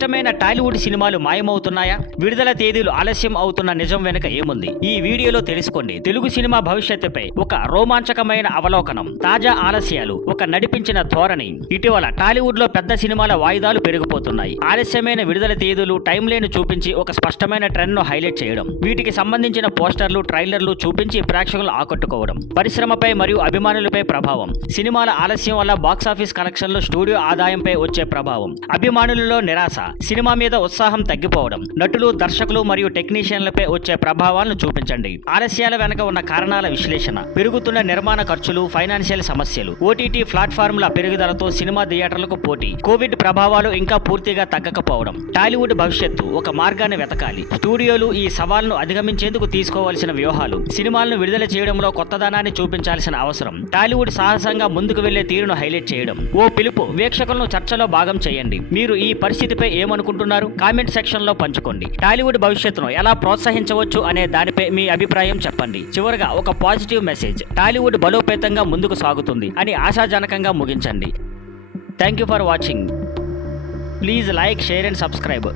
ఇష్టమైన టాలీవుడ్ సినిమాలు మాయమవుతున్నాయా? విడుదల తేదీలు ఆలస్యం అవుతున్న నిజం వెనుక ఏముంది? ఈ వీడియోలో తెలుసుకోండి. తెలుగు సినిమా భవిష్యత్తుపై ఒక రోమాంచకమైన అవలోకనం, తాజా ఆలస్యాలు, ఒక నడిపించిన ధోరణి. ఇటీవల టాలీవుడ్ లో పెద్ద సినిమాల వాయిదాలు పెరిగిపోతున్నాయి. ఆలస్యమైన విడుదల తేదీలు, టైం లైన్ చూపించి ఒక స్పష్టమైన ట్రెండ్ ను హైలైట్ చేయడం, వీటికి సంబంధించిన పోస్టర్లు, ట్రైలర్లు చూపించి ప్రేక్షకులను ఆకట్టుకోవడం, పరిశ్రమపై మరియు అభిమానులపై ప్రభావం. సినిమాల ఆలస్యం వల్ల బాక్సాఫీస్ కలెక్షన్లు, స్టూడియో ఆదాయంపై వచ్చే ప్రభావం, అభిమానులలో నిరాశ, సినిమా మీద ఉత్సాహం తగ్గిపోవడం, నటులు, దర్శకులు మరియు టెక్నీషియన్లపై వచ్చే ప్రభావాలను చూపించండి. ఆలస్యాల వెనక ఉన్న కారణాల విశ్లేషణ, పెరుగుతున్న నిర్మాణ ఖర్చులు, ఫైనాన్షియల్ సమస్యలు, ఓటీటీ ప్లాట్ఫామ్ల పెరుగుదలతో సినిమా థియేటర్లకు పోటీ, కోవిడ్ ప్రభావాలు ఇంకా పూర్తిగా తగ్గకపోవడం. టాలీవుడ్ భవిష్యత్తు ఒక మార్గాన్ని వెతకాలి. స్టూడియోలు ఈ సవాల్ను అధిగమించేందుకు తీసుకోవాల్సిన వ్యూహాలు, సినిమాలను విడుదల చేయడంలో కొత్తదనాన్ని చూపించాల్సిన అవసరం, టాలీవుడ్ సాహసంగా ముందుకు వెళ్లే తీరును హైలైట్ చేయడం. ఓ పిలుపు, వీక్షకులను చర్చలో భాగం చేయండి. మీరు ఈ పరిస్థితిపై ఏమనుకుంటున్నారు? కామెంట్ సెక్షన్ లో పంచుకోండి. టాలీవుడ్ భవిష్యత్తును ఎలా ప్రోత్సహించవచ్చు అనే దానిపై మీ అభిప్రాయం చెప్పండి. చివరగా ఒక పాజిటివ్ మెసేజ్, టాలీవుడ్ బలోపేతంగా ముందుకు సాగుతుంది అని ఆశాజనకంగా ముగించండి. Thank you for watching. Please like, share and subscribe.